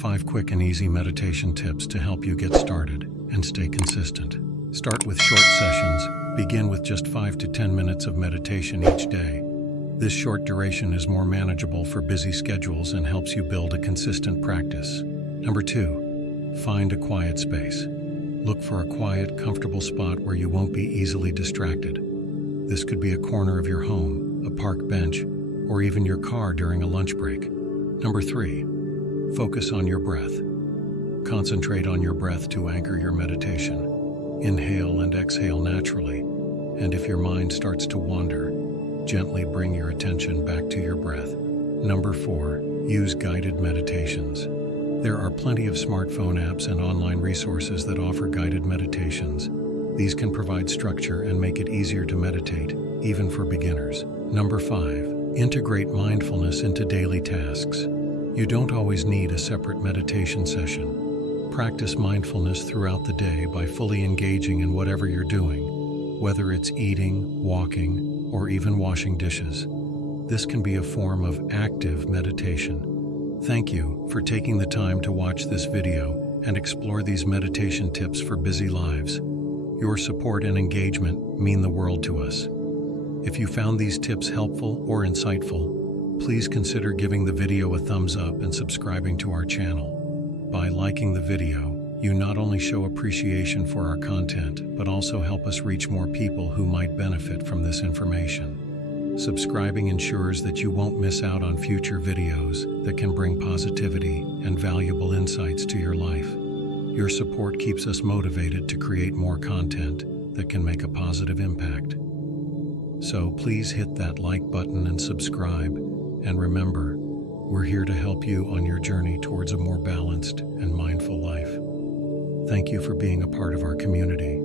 5 quick and easy meditation tips to help you get started and stay consistent. Start with short sessions. Begin with just 5 to 10 minutes of meditation each day. This short duration is more manageable for busy schedules and helps you build a consistent practice. Number 2, find a quiet space. Look for a quiet, comfortable spot where you won't be easily distracted. This could be a corner of your home, a park bench, or even your car during a lunch break. Number 3, focus on your breath. Concentrate on your breath to anchor your meditation. Inhale and exhale naturally, and if your mind starts to wander, gently bring your attention back to your breath. Number 4, use guided meditations. There are plenty of smartphone apps and online resources that offer guided meditations. These can provide structure and make it easier to meditate, even for beginners. Number 5, integrate mindfulness into daily tasks. You don't always need a separate meditation session. Practice mindfulness throughout the day by fully engaging in whatever you're doing, whether it's eating, walking, or even washing dishes. This can be a form of active meditation. Thank you for taking the time to watch this video and explore these meditation tips for busy lives. Your support and engagement mean the world to us. If you found these tips helpful or insightful, please consider giving the video a thumbs up and subscribing to our channel. By liking the video, you not only show appreciation for our content, but also help us reach more people who might benefit from this information. Subscribing ensures that you won't miss out on future videos that can bring positivity and valuable insights to your life. Your support keeps us motivated to create more content that can make a positive impact. So please hit that like button and subscribe, and remember, we're here to help you on your journey towards a more balanced and mindful life. Thank you for being a part of our community.